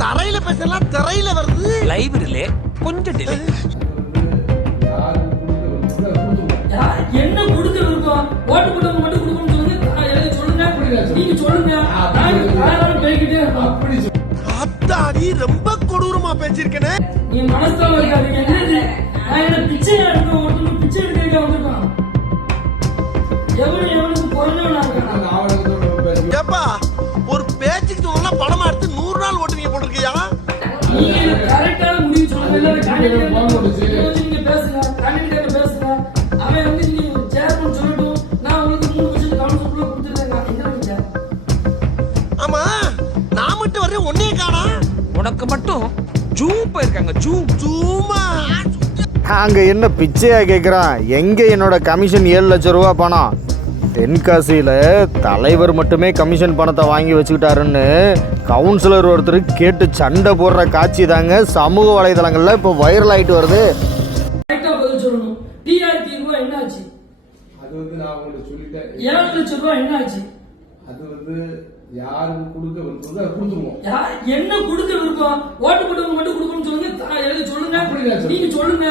தரையில பேசலாம், தரையில வருது. லைப்ரரியில கொஞ்சம் டிலே. என்ன கொடுக்க விருப்பம்? ஓட்டு போட்டவங்க மட்டும் கொடுக்கணும்னு சொல்லுங்க. நீங்க சொல்லுங்க. பேசிக்கிட்டே இருக்கோம். அத்தாடி ரொம்ப கொடூரமா பேசிருக்கேனே. நீ மனசுல இருக்காதீங்க. என்னது? நான் என்ன பிச்சையா இருக்கேன்? ஒருத்தர் பிச்சை எடுக்க வந்திருக்கான். எவனுக்கு குறைஞ்சவனா இருக்கான்? ஏப்பா ஒரு பேச்சுக்கு சொன்னா படமா எடுத்து 100 நாள் ஓட்டுவீங்க போட்டுருக்கியா? நீங்க கரெக்டான முடிவு சொல்லுங்க. நீங்க பேசுங்க. கண்டிப்பா பேசுங்க. அவன் வந்து நீங்க சேர்மன் சொல்லட்டும். நான் உங்களுக்கு 3% கவுன்சிலுக்குள்ள கொடுத்துட்டேன். என்ன நீங்க? ஆமா நான் மட்டும் வரேன், ஒன்னே காணா. உனக்கு மட்டும் ஜூம் போயிருக்காங்க. ஜூமா அங்கே என்ன பிச்சையா கேட்குறான்? எங்கே என்னோட கமிஷன் 7 லட்சம் ரூபா பணம்? தென்காசியில் தலைவர் மட்டுமே கமிஷன் பணத்தை வாங்கி வச்சுக்கிட்டாருன்னு கவுன்சிலர் ஒருத்தர் கேட்டு சண்டை போடுற காட்சி தாங்க சமூக வலைதளங்களில் இப்போ வைரல் ஆகிட்டு வருது. என்னாச்சு? அது வந்து நான் உங்களுக்கு சொல்லிட்டேன். 7 லட்சம் ரூபாய் என்னாச்சு? அது வந்து யாருக்கு கொடுக்க விருப்பம் அதை கொடுத்துருவோம். என்ன கொடுக்க விருப்பம்? ஓட்டு போட்டவங்க மட்டும் கொடுக்கணும்னு சொல்லுங்க. நீங்க சொல்லுங்க.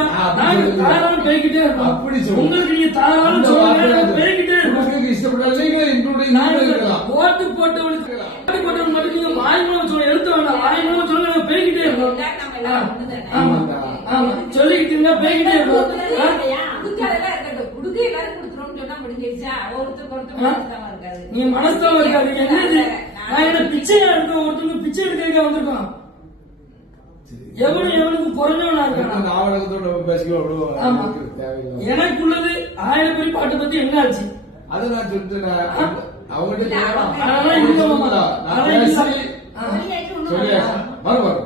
தாராளம் பேசிக்கிட்டே இருக்கோம். அப்படி சொல்லுங்க. உங்களுக்கு நீங்க தாராளம் சொல்லுங்க. பேசிக்கிட்டே இருக்கோம். இஷ்டப்பட்டாலும் ஓட்டு போட்டவனுக்கு மட்டும் நீங்க வாய்மூலம் சொல்ல எடுத்து வேண்டாம். வாய்மூலம் சொல்லுங்க. பேசிக்கிட்டே இருக்கோம். ஆமா சொல்லிக்கிட்டு பேசிக்கிட்டே இருக்கோம். நீ மனசுல இருக்காதீங்க. என்னது? நான் என்ன பிச்சையா இருக்கேன்? ஒருத்தருக்கு பிச்சை எடுக்க வந்திருக்கான். எவனுக்கு குறைஞ்சவனா இருக்கான்? எனக்குள்ளது 1000 பேர் பாட்டு பத்தி என்ன ஆச்சு? அதை நான் சொல்லிட்டேன். அவங்ககிட்ட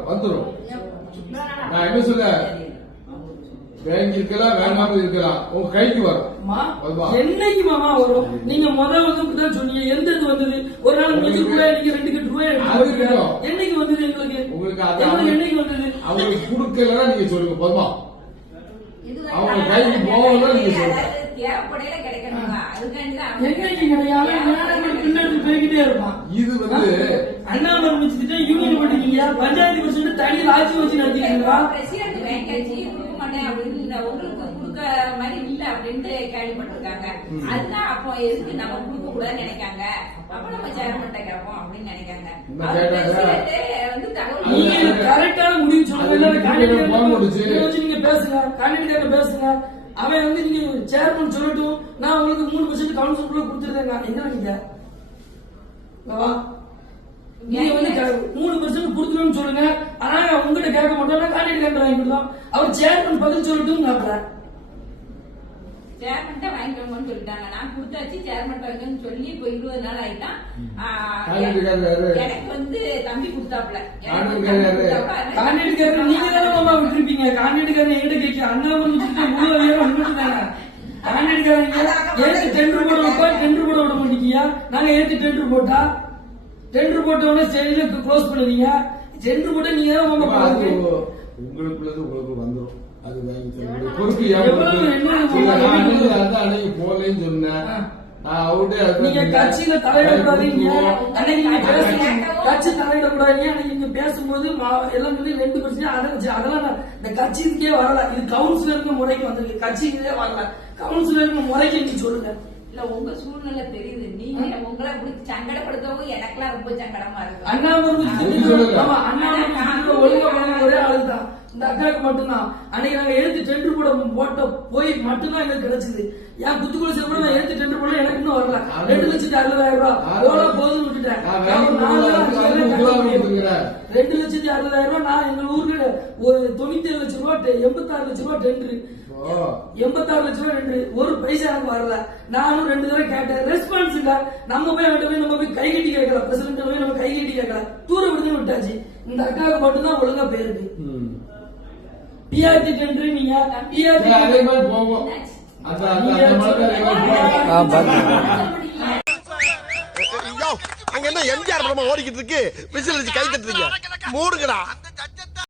வந்துடும். நான் என்ன சொல்ல, பேங்க் இருக்கலாம், வேண்டாம இருக்கலாம், உங்க கைக்கு வரும். என்னைக்கு மாமா வரும்? நீங்க முதல் வகுப்பு தான் சொன்னீங்க. எந்த இது வந்தது? ஒரு நாள் ரூபாய் நீங்க 2 கட்டு ரூபாய் என்னைக்கு வந்தது? எங்களுக்கு என்னைக்கு வந்தது? அவங்களுக்கு கொடுக்கலன்னா நீங்க சொல்லுங்க. போதுமா? அவங்க கைக்கு போகலாம் நீங்க சொல்லுங்க. போய்கிட்டே இருப்பான். இது வந்து அண்ணாமலை வச்சுக்கிட்டு யூனியன் பண்ணிக்கீங்க. பஞ்சாயத்து வச்சுட்டு தனியில் ஆட்சி வச்சு நடத்திக்கிறீங்களா? உங்களுக்கு கொடுக்க மாதிரி இல்ல அப்படின்ட்டு கேள்விப்பட்டிருக்காங்க. அதுதான் அப்போ எதுக்கு நம்ம கொடுக்க கூடாதுன்னு நினைக்காங்க. அப்ப நம்ம சேர்மன்ட்ட கேட்போம் அப்படின்னு நினைக்காங்க. கரெக்டான முடிவு சொல்லுங்க. நீங்க பேசுங்க. கண்டிப்பா பேசுங்க. அவன் வந்து நீங்க சேர்மன் சொல்லட்டும். நான் உங்களுக்கு 3% கவுன்சிலுக்குள்ள கொடுத்துருக்கேன். என்ன நீங்க நீங்க வந்து 3% கொடுத்துருன்னு சொல்லுங்க. ஆனா உங்ககிட்ட கேட்க மாட்டோம். கான்ட்ராக்ட் வாங்கி கொடுத்தோம். அவர் சேர்மன் பதில் சொல்லட்டும். சேர்மன்ட்ட வாங்கிக்கோங்கன்னு சொல்லிட்டாங்க. நான் கொடுத்தாச்சு. சேர்மன் வாங்கன்னு சொல்லி இப்போ 20 நாள் ஆயிட்டான். எனக்கு வந்து தம்பி கொடுத்தாப்ல. கான்ட்ராக்ட் நீங்க தானே மாமா விட்டுருப்பீங்க. கான்ட்ராக்ட் எங்கிட்ட கேட்க அண்ணா தானே கான்ட்ராக்ட் டெண்டர் போட வைப்பா. டெண்டர் போட விட மாட்டீங்க. நாங்க ஏற்று டெண்டர் போட்டா டெண்டர் போட்டோட ஸ்டேஜ்ல க்ளோஸ் பண்ணுவீங்க. டெண்டர் போட்டு நீங்க தான் உங்களுக்குள்ளது உங்களுக்கு வந்துடும். அது பொறுப்பு போலேன்னு சொன்னேன். நீங்க கட்சியில தலையிடக்கூடாதீங்க. கட்சி தலையிடக்கூடாதீங்க. நீங்க பேசும்போது எல்லாம் 2% அதெல்லாம் இந்த கட்சிக்கே வரல. இது கவுன்சிலருக்கு முறைக்கு வந்திருக்கு. கட்சிக்கே வரல. கவுன்சிலருக்கு முறைக்கு நீங்க சொல்லுங்க. இல்ல உங்க சூழ்நிலை தெரியுது. நீங்க உங்களை பிடிச்சி சங்கடப்படுத்தவும் எனக்கெல்லாம் ரொம்ப சங்கடமா இருக்கு. ஒரே ஆளுதான் இந்த அக்காவுக்கு மட்டும்தான். அன்னைக்கு நாங்க எடுத்து டெண்டர் போட்ட போய் மட்டும்தான் எங்களுக்கு கிடைச்சது. என் குத்துக்குள்ள சேர்ப்பட நான் எடுத்து டெண்டர் போட எனக்கு இன்னும் வரல. 2,60,000 ரூபாய் போதும் விட்டுட்டேன். 2,60,000 ரூபாய் நான் எங்க ஊருக்கு ஒரு 97 லட்சம் ரூபாய் 86 லட்சம் ரூபாய் டெண்டர் 86 லட்சம் ரூபாய் டெண்டர். ஒரு பைசா எனக்கு வரல. நானும் 2 தடவை கேட்டேன். ரெஸ்பான்ஸ் இல்ல. நம்ம போய் கை கட்டி கேட்கல. பிரசிடண்ட் போய் நம்ம கை கட்டி கேட்கல. தூர விடுத்து விட்டாச்சு. இந்த அக்காவுக்கு மட்டும்தான் ஒழுங்கா போயிருக்கு. பிஆர்டி டெண்டர் நீங்க போவோம். அங்க என்ன எம்ஜிஆர் படமா ஓடிக்கிட்டு இருக்கு. விசில் கை தட்டுறீங்க. மூடுங்கடா.